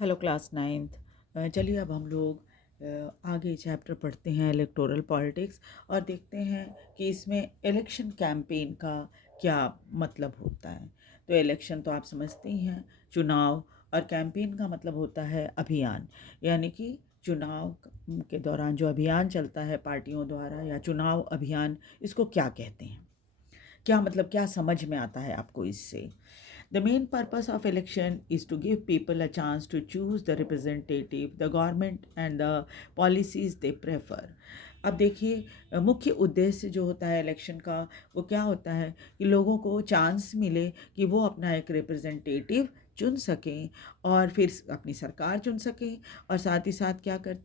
Hello class ninth. चलिए अब हम लोग आगे चैप्टर पढ़ते हैं इलेक्टोरल पॉलिटिक्स और देखते हैं कि इसमें इलेक्शन कैंपेन का क्या मतलब होता है। तो इलेक्शन तो आप समझते ही हैं, चुनाव, और कैंपेन का मतलब होता है अभियान। यानी कि चुनाव के दौरान जो अभियान चलता है पार्टियों द्वारा या चुनाव अभियान, इसको क्या कहते हैं, क्या मतलब, क्या समझ में आता है आपको इससे। The main purpose of election is to give people a chance to choose the representative, the government and the policies they prefer. अब देखिए, मुख्य उद्देश्य जो होता है इलेक्शन का वो क्या होता है कि लोगों को चांस मिले कि वो अपना एक रिप्रेजेंटेटिव चुन सकें और फिर अपनी सरकार चुन सकें। और साथ ही साथ क्या कर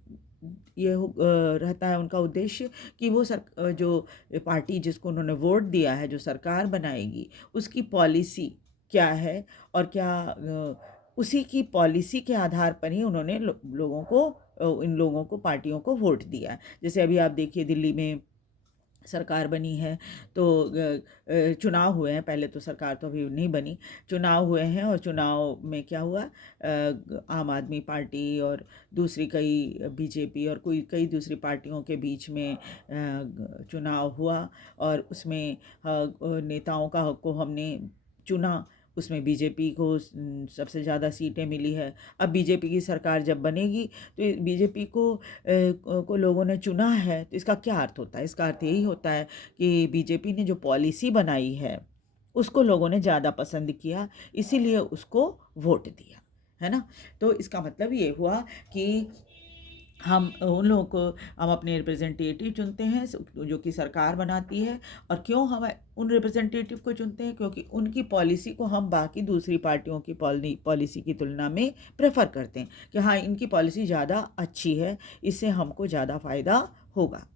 रहता है उनका उद्देश्य कि वो जो पार्टी जिसको उन्होंने वोट दिया है, जो सरकार बनाएगी, उसकी पॉलिसी क्या है और क्या उसी की पॉलिसी के आधार पर ही उन्होंने लोगों को, इन लोगों को, पार्टियों को वोट दिया। जैसे अभी आप देखिए दिल्ली में सरकार बनी है तो चुनाव हुए हैं, पहले तो सरकार तो अभी नहीं बनी, चुनाव हुए हैं और चुनाव में क्या हुआ, आम आदमी पार्टी और दूसरी कई बीजेपी और कई दूसरी पार्टियों के बीच में चुनाव हुआ और उसमें नेताओं को हमने चुना। उसमें बीजेपी को सबसे ज़्यादा सीटें मिली है। अब बीजेपी की सरकार जब बनेगी तो बीजेपी को लोगों ने चुना है, तो इसका क्या अर्थ होता है? इसका अर्थ यही होता है कि बीजेपी ने जो पॉलिसी बनाई है उसको लोगों ने ज़्यादा पसंद किया, इसीलिए उसको वोट दिया, है ना। तो इसका मतलब ये हुआ कि हम उन लोगों को, हम अपने रिप्रेजेंटेटिव चुनते हैं जो कि सरकार बनाती है। और क्यों हम उन रिप्रेजेंटेटिव को चुनते हैं? क्योंकि उनकी पॉलिसी को हम बाकी दूसरी पार्टियों की पॉलिसी की तुलना में प्रेफर करते हैं कि हाँ, इनकी पॉलिसी ज़्यादा अच्छी है, इससे हमको ज़्यादा फ़ायदा होगा।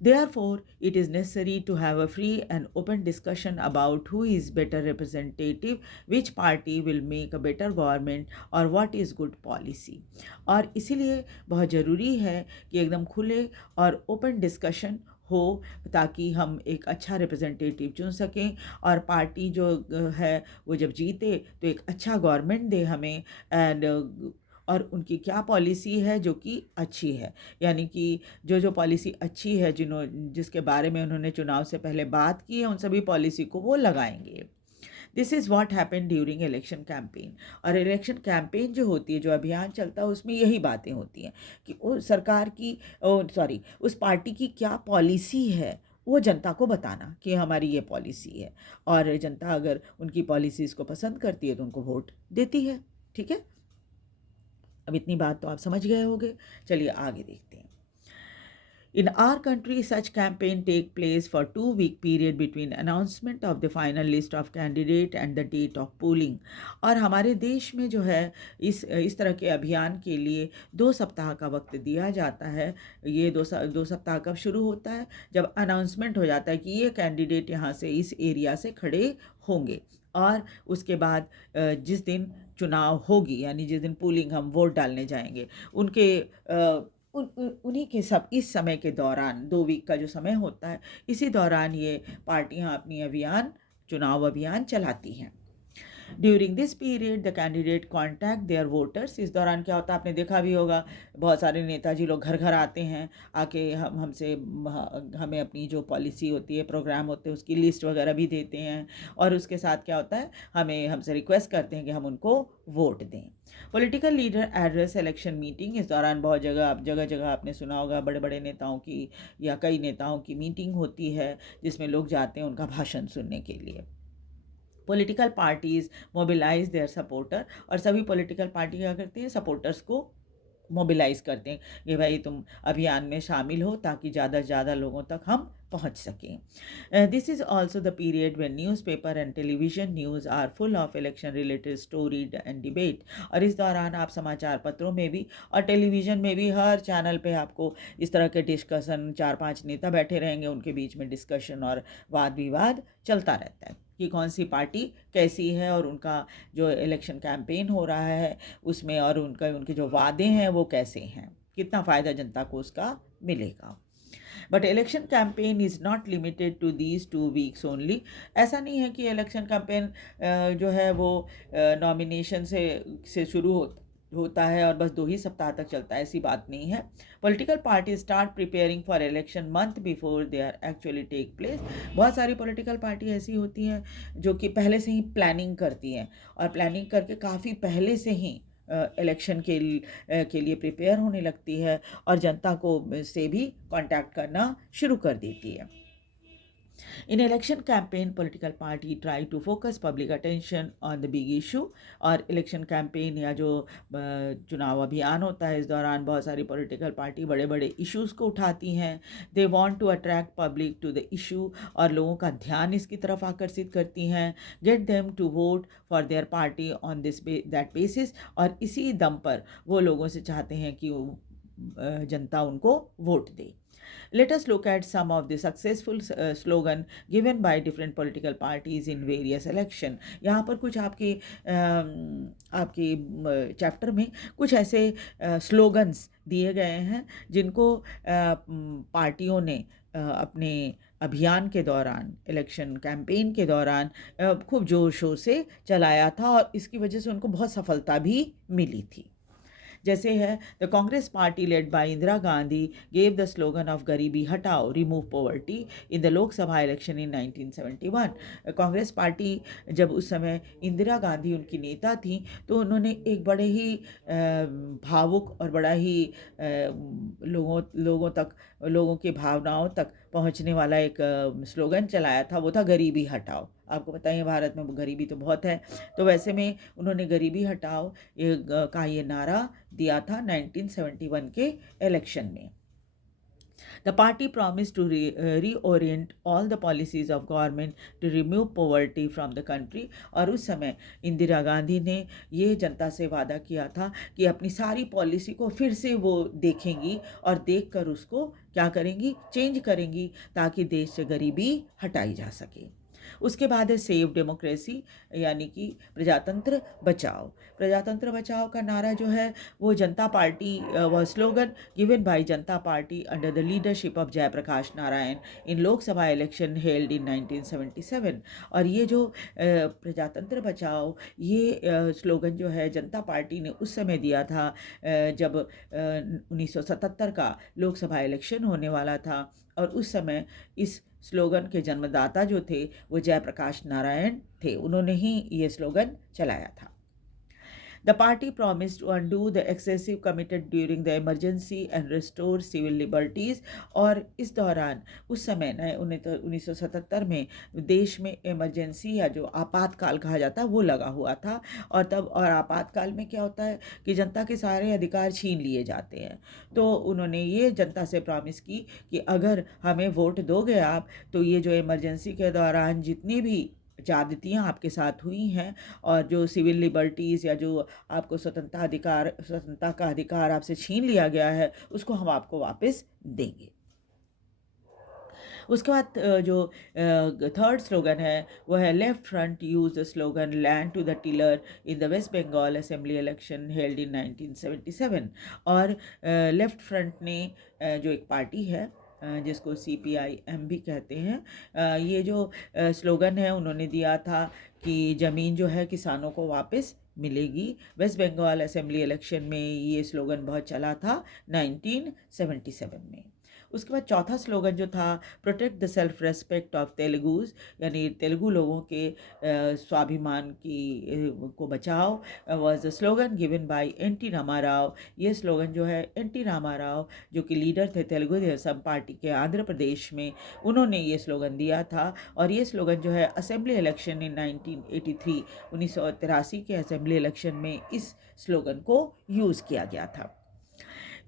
Therefore, it is necessary to have a free and open discussion about who is better representative, which party will make a better government और what is good policy। और इसीलिए बहुत ज़रूरी है कि एकदम खुले और ओपन डिस्कशन हो ताकि हम एक अच्छा रिप्रेजेंटेटिव चुन सकें और पार्टी जो है वो जब जीते तो एक अच्छा गवर्नमेंट दे हमें। एंड और उनकी क्या पॉलिसी है जो कि अच्छी है, यानी कि जो पॉलिसी अच्छी है जिसके बारे में उन्होंने चुनाव से पहले बात की है, उन सभी पॉलिसी को वो लगाएंगे। This is what happen during election campaign. और इलेक्शन कैंपेन जो होती है, जो अभियान चलता है, उसमें यही बातें होती हैं कि उस सरकार की, उस पार्टी की क्या पॉलिसी है, वो जनता को बताना कि हमारी ये पॉलिसी है। और जनता अगर उनकी पॉलिसीज़ को पसंद करती है तो उनको वोट देती है। ठीक है, अब इतनी बात तो आप समझ गए होंगे। चलिए आगे देखते हैं। In our country, such campaign take place for 2 week period between announcement of the final list of candidate and the date of polling। और हमारे देश में जो है इस तरह के अभियान के लिए 2 सप्ताह का वक्त दिया जाता है। ये दो सप्ताह कब शुरू होता है? जब अनाउंसमेंट हो जाता है कि ये कैंडिडेट यहाँ से, इस एरिया से खड़े होंगे। और उसके बाद जिस दिन चुनाव होगी, यानी जिस दिन पोलिंग, हम वोट डालने जाएंगे, उनके उन्हीं के सब इस समय के दौरान 2 वीक का जो समय होता है, इसी दौरान ये पार्टियां अपनी चुनाव अभियान चलाती हैं। During this period the candidate contact their voters. इस दौरान क्या होता है, आपने देखा भी होगा, बहुत सारे नेताजी लोग घर घर आते हैं, आके हमें अपनी जो पॉलिसी होती है, प्रोग्राम होते हैं, उसकी लिस्ट वगैरह भी देते हैं। और उसके साथ क्या होता है, हमसे रिक्वेस्ट करते हैं कि हम उनको वोट दें। Political leader address election meeting. इस दौरान बहुत जगह जगह आपने सुना होगा, बड़े बड़े नेताओं की या कई नेताओं की मीटिंग होती है जिसमें लोग जाते हैं उनका भाषण सुनने के लिए। Political parties mobilise their supporter. और सभी पॉलिटिकल पार्टी क्या करती हैं, सपोर्टर्स को मोबिलाइज करते हैं कि भाई तुम अभियान में शामिल हो ताकि ज़्यादा से ज़्यादा लोगों तक हम पहुंच सकें। This is also the period when newspaper and television news are full of election related story and debate. और इस दौरान आप समाचार पत्रों में भी और टेलीविज़न में भी हर चैनल पे आपको इस तरह के डिस्कशन, 4-5 नेता बैठे रहेंगे, उनके बीच में डिस्कशन और वाद विवाद चलता रहता है कि कौन सी पार्टी कैसी है और उनका जो इलेक्शन कैंपेन हो रहा है उसमें, और उनके जो वादे हैं वो कैसे हैं, कितना फ़ायदा जनता को उसका मिलेगा। But election campaign is not limited to these 2 weeks only. ऐसा नहीं है कि इलेक्शन कैंपेन जो है वो नॉमिनेशन से शुरू होता है और बस 2 ही सप्ताह तक चलता है, ऐसी बात नहीं है। Political party start preparing for election month before they are actually take place. बहुत सारी पॉलिटिकल पार्टी ऐसी होती हैं जो कि पहले से ही प्लानिंग करती हैं और प्लानिंग करके काफ़ी पहले से ही इलेक्शन के लिए प्रिपेयर होने लगती है और जनता को से भी कांटेक्ट करना शुरू कर देती है। In election campaign, political party try to focus public attention on the big issue। और इलेक्शन कैंपेन या जो चुनाव अभियान होता है, इस दौरान बहुत सारी पॉलिटिकल पार्टी बड़े बड़े इश्यूज़ को उठाती हैं। They want to attract public to the issue, और लोगों का ध्यान इसकी तरफ आकर्षित करती हैं। Get them to vote for their party on this that basis, और इसी दम पर वो लोगों से चाहते हैं कि जनता उनको vote they. Let us look at some of the successful slogan given by different political parties in various election। यहाँ पर कुछ आपके चैप्टर में कुछ ऐसे स्लोगन्स दिए गए हैं जिनको पार्टियों ने अपने अभियान के दौरान, इलेक्शन कैंपेन के दौरान खूब जोर शोर से चलाया था और इसकी वजह से उनको बहुत सफलता भी मिली थी। जैसे है, the Congress party led by Indira Gandhi gave the slogan of गरीबी हटाओ remove poverty in the Lok Sabha election in 1971। Congress party, जब उस समय इंदिरा गांधी उनकी नेता थी, तो उन्होंने एक बड़े ही भावुक और बड़ा ही लोगों की भावनाओं तक पहुंचने वाला एक स्लोगन चलाया था। वो था गरीबी हटाओ। आपको पता है भारत में गरीबी तो बहुत है, तो वैसे में उन्होंने गरीबी हटाओ का ये नारा दिया था 1971 के इलेक्शन में। The party promised to reorient all the policies of government to remove poverty from the country। और उस समय इंदिरा गांधी ने ये जनता से वादा किया था कि अपनी सारी पॉलिसी को फिर से वो देखेंगी और देखकर उसको क्या करेंगी, चेंज करेंगी, ताकि देश से गरीबी हटाई जा सके। उसके बाद है सेव डेमोक्रेसी, यानी कि प्रजातंत्र बचाओ। प्रजातंत्र बचाओ का नारा जो है वो जनता पार्टी, वह slogan given by Janata party under the leadership of Jayaprakash Narayan in Lok Sabha election held in 1977। और ये जो प्रजातंत्र बचाओ, ये स्लोगन जो है जनता पार्टी ने उस समय दिया था जब 1977 का लोकसभा इलेक्शन होने वाला था। और उस समय इस स्लोगन के जन्मदाता जो थे वो जयप्रकाश नारायण थे, उन्होंने ही ये स्लोगन चलाया था। The party promised to undo the excessive committed during the emergency and restore civil liberties। और इस दौरान उस समय 1977 में देश में इमरजेंसी या जो आपातकाल कहा जाता है वो लगा हुआ था। और आपातकाल में क्या होता है कि जनता के सारे अधिकार छीन लिए जाते हैं। तो उन्होंने ये जनता से प्रॉमिस की कि अगर हमें वोट दोगे आप, तो ये जो इमरजेंसी के दौरान जितनी भी ज्यादतियाँ आपके साथ हुई हैं और जो सिविल लिबर्टीज़ या जो आपको स्वतंत्रता का अधिकार आपसे छीन लिया गया है, उसको हम आपको वापस देंगे। उसके बाद जो थर्ड स्लोगन है वो है left front use the slogan land to the tiller in the West Bengal assembly election held in 1977। और लेफ्ट फ्रंट ने जो एक पार्टी है जिसको CPIM भी कहते हैं, ये जो स्लोगन है उन्होंने दिया था कि ज़मीन जो है किसानों को वापस मिलेगी। वेस्ट बंगाल असेंबली इलेक्शन में ये स्लोगन बहुत चला था 1977 में। उसके बाद चौथा स्लोगन जो था protect the self respect of Telugus, यानी तेलुगु लोगों के स्वाभिमान को बचाओ, was the slogan given by NT Rama Rao. ये स्लोगन जो है NT रामाराव जो कि लीडर थे तेलुगु देशम पार्टी के आंध्र प्रदेश में, उन्होंने ये स्लोगन दिया था। और ये स्लोगन जो है असेंबली इलेक्शन इन 1983 1983 के असेंबली इलेक्शन में इस स्लोगन को यूज़ किया गया था।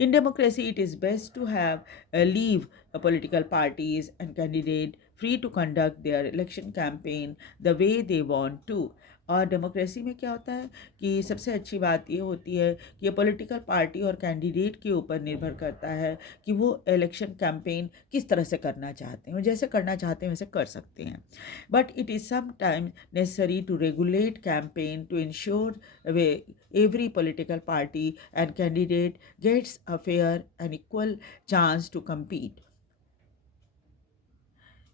In democracy, it is best to have leave political parties and candidate free to conduct their election campaign the way they want to। और डेमोक्रेसी में क्या होता है कि सबसे अच्छी बात ये होती है कि ये पॉलिटिकल पार्टी और कैंडिडेट के ऊपर निर्भर करता है कि वो इलेक्शन कैंपेन किस तरह से करना चाहते हैं, जैसे करना चाहते हैं वैसे कर सकते हैं। But it is sometimes necessary to regulate campaign to ensure every political party and candidate gets a fair and equal chance to compete।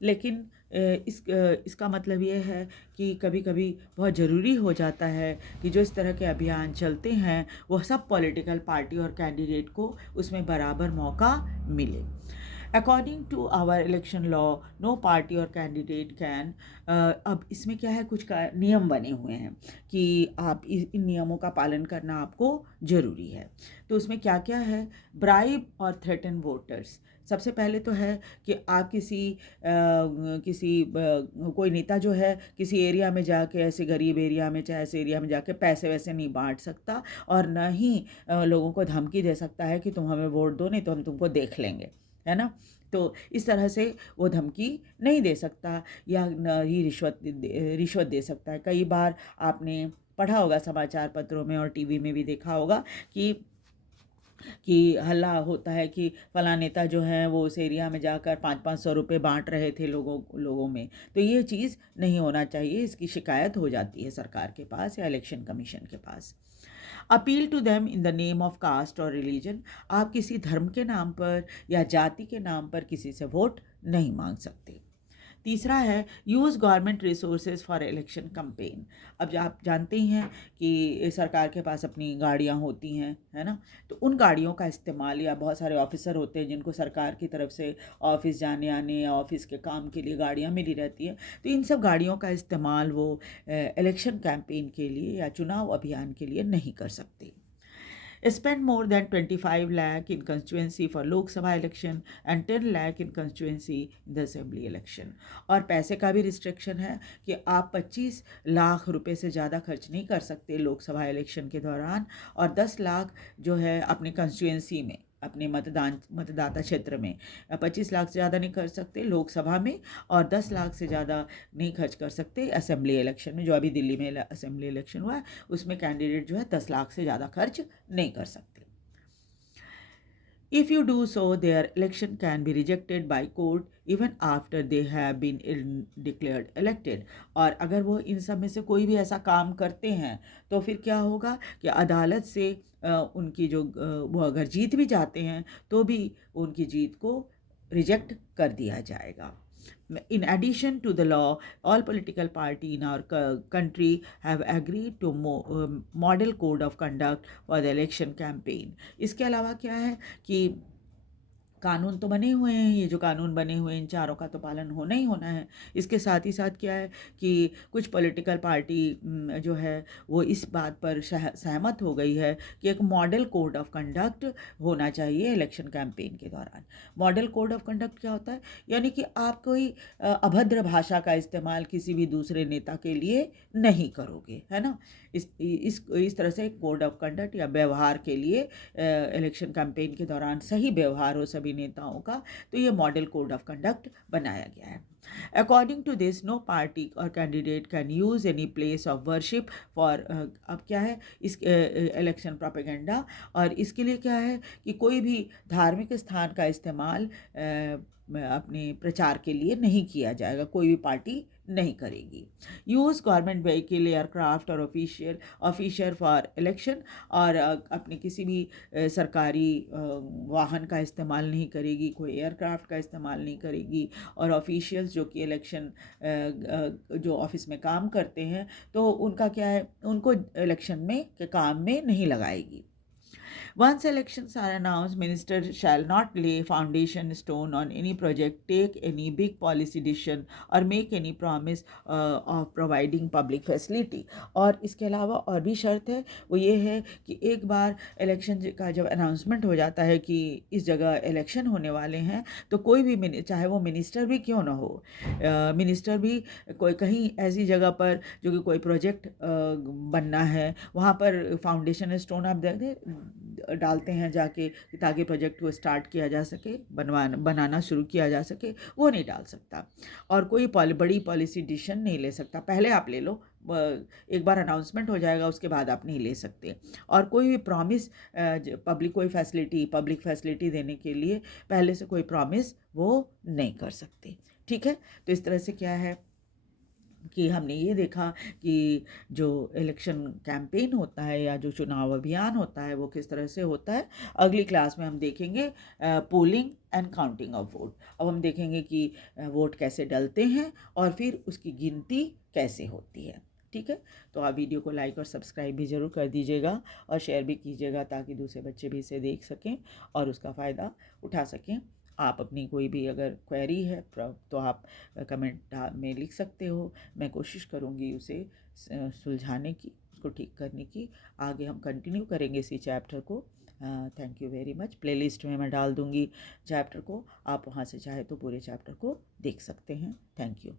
लेकिन इसका मतलब ये है कि कभी कभी बहुत ज़रूरी हो जाता है कि जो इस तरह के अभियान चलते हैं वो सब पॉलिटिकल पार्टी और कैंडिडेट को उसमें बराबर मौका मिले। According to our election law no party और कैंडिडेट कैन, अब इसमें क्या है, कुछ का नियम बने हुए हैं कि आप इन नियमों का पालन करना आपको ज़रूरी है। तो उसमें क्या क्या है, ब्राइब और थ्रेटन वोटर्स। सबसे पहले तो है कि आप कोई नेता जो है किसी एरिया में जाके, ऐसे गरीब एरिया में चाहे ऐसे एरिया में जाके पैसे वैसे नहीं बांट सकता, और न ही लोगों को धमकी दे सकता है कि तुम हमें वोट दो नहीं तो हम तुमको देख लेंगे, है ना। तो इस तरह से वो धमकी नहीं दे सकता, या न ही रिश्वत दे सकता है। कई बार आपने पढ़ा होगा समाचार पत्रों में और टीवी में भी देखा होगा कि हल्ला होता है कि फला नेता जो हैं वो उस एरिया में जाकर 500-500 रुपये बांट रहे थे लोगों में। तो ये चीज़ नहीं होना चाहिए, इसकी शिकायत हो जाती है सरकार के पास या इलेक्शन कमीशन के पास। Appeal to them in the name of caste और रिलीजन, आप किसी धर्म के नाम पर या जाति के नाम पर किसी से वोट नहीं मांग सकते। तीसरा है use government resources for election campaign. अब आप जानते ही हैं कि सरकार के पास अपनी गाड़ियां होती हैं, है ना। तो उन गाड़ियों का इस्तेमाल, या बहुत सारे ऑफिसर होते हैं जिनको सरकार की तरफ से ऑफिस जाने आने या ऑफिस के काम के लिए गाड़ियां मिली रहती हैं, तो इन सब गाड़ियों का इस्तेमाल वो इलेक्शन कैंपेन के लिए या चुनाव अभियान के लिए नहीं कर सकते। Spend more than 25 lakh in constituency for Lok Sabha election and 10 lakh in constituency in the assembly election। और पैसे का भी रिस्ट्रिक्शन है कि आप 25 लाख रुपए से ज़्यादा खर्च नहीं कर सकते लोकसभा इलेक्शन के दौरान, और 10 लाख जो है अपने कंस्टिट्यूंसी में, अपने मतदाता क्षेत्र में 25 लाख से ज़्यादा नहीं कर सकते लोकसभा में, और 10 लाख से ज़्यादा नहीं खर्च कर सकते असेंबली इलेक्शन में। जो अभी दिल्ली में असेंबली इलेक्शन हुआ है उसमें कैंडिडेट जो है 10 लाख से ज़्यादा खर्च नहीं कर सकते। If you do so, their election can be rejected by court even after they have been declared elected। और अगर वो इन सब में से कोई भी ऐसा काम करते हैं तो फिर क्या होगा कि अदालत से उनकी वो अगर जीत भी जाते हैं तो भी उनकी जीत को रिजेक्ट कर दिया जाएगा। In addition to the law, all political parties in our country have agreed to model code of conduct for the election campaign। इसके अलावा क्या है कि कानून तो बने हुए हैं, ये जो कानून बने हुए हैं इन चारों का तो पालन होना ही होना है। इसके साथ ही साथ क्या है कि कुछ पॉलिटिकल पार्टी जो है वो इस बात पर सहमत हो गई है कि एक मॉडल कोड ऑफ कंडक्ट होना चाहिए इलेक्शन कैंपेन के दौरान। मॉडल कोड ऑफ कंडक्ट क्या होता है, यानी कि आप कोई अभद्र भाषा का इस्तेमाल किसी भी दूसरे नेता के लिए नहीं करोगे, है ना। इस तरह से कोड ऑफ कंडक्ट या व्यवहार के लिए इलेक्शन कैंपेन के दौरान सही व्यवहार हो सभी नेताओं का, तो ये मॉडल कोड ऑफ कंडक्ट बनाया गया है। According to this no party और candidate can use any place of worship for, अब क्या है इस इलेक्शन प्रोपेगेंडा, और इसके लिए क्या है कि कोई भी धार्मिक स्थान का इस्तेमाल अपने प्रचार के लिए नहीं किया जाएगा, कोई भी पार्टी नहीं करेगी। यूज़ गवर्नमेंट व्हीकल, एयरक्राफ्ट और ऑफिशियल फॉर इलेक्शन, और अपने किसी भी सरकारी वाहन का इस्तेमाल नहीं करेगी, कोई एयरक्राफ्ट का इस्तेमाल नहीं करेगी, और ऑफिशियल्स जो कि इलेक्शन जो ऑफिस में काम करते हैं तो उनका क्या है, उनको इलेक्शन में के काम में नहीं लगाएगी। Once elections are announced, minister shall not lay foundation stone on any project, take any big policy decision or make any promise of providing public facility। और इसके अलावा और भी शर्त है, वो ये है कि एक बार इलेक्शन का जब अनाउंसमेंट हो जाता है कि इस जगह इलेक्शन होने वाले हैं, तो कोई भी चाहे वो मिनिस्टर भी क्यों ना हो, मिनिस्टर भी कोई कहीं ऐसी जगह पर जो कि कोई प्रोजेक्ट बनना है वहाँ पर फाउंडेशन स्टोन आप डालते हैं जाके ताकि प्रोजेक्ट को स्टार्ट किया जा सके, बनाना शुरू किया जा सके, वो नहीं डाल सकता। और कोई बड़ी पॉलिसी डिसीजन नहीं ले सकता, पहले आप ले लो, एक बार अनाउंसमेंट हो जाएगा उसके बाद आप नहीं ले सकते। और कोई भी प्रॉमिस पब्लिक फैसिलिटी देने के लिए पहले से कोई प्रॉमिस वो नहीं कर सकते। ठीक है, तो इस तरह से क्या है कि हमने ये देखा कि जो इलेक्शन कैंपेन होता है या जो चुनाव अभियान होता है वो किस तरह से होता है। अगली क्लास में हम देखेंगे polling and counting of vote. अब हम देखेंगे कि वोट कैसे डलते हैं और फिर उसकी गिनती कैसे होती है। ठीक है, तो आप वीडियो को लाइक और सब्सक्राइब भी ज़रूर कर दीजिएगा और शेयर भी कीजिएगा ताकि दूसरे बच्चे भी इसे देख सकें और उसका फ़ायदा उठा सकें। आप अपनी कोई भी अगर क्वेरी है तो आप कमेंट में लिख सकते हो। मैं कोशिश करूँगी उसे सुलझाने की, उसको ठीक करने की। आगे हम कंटिन्यू करेंगे इसी चैप्टर को। Thank you very much. Playlist में मैं डाल दूँगी चैप्टर को, आप वहाँ से चाहे तो पूरे चैप्टर को देख सकते हैं। Thank you.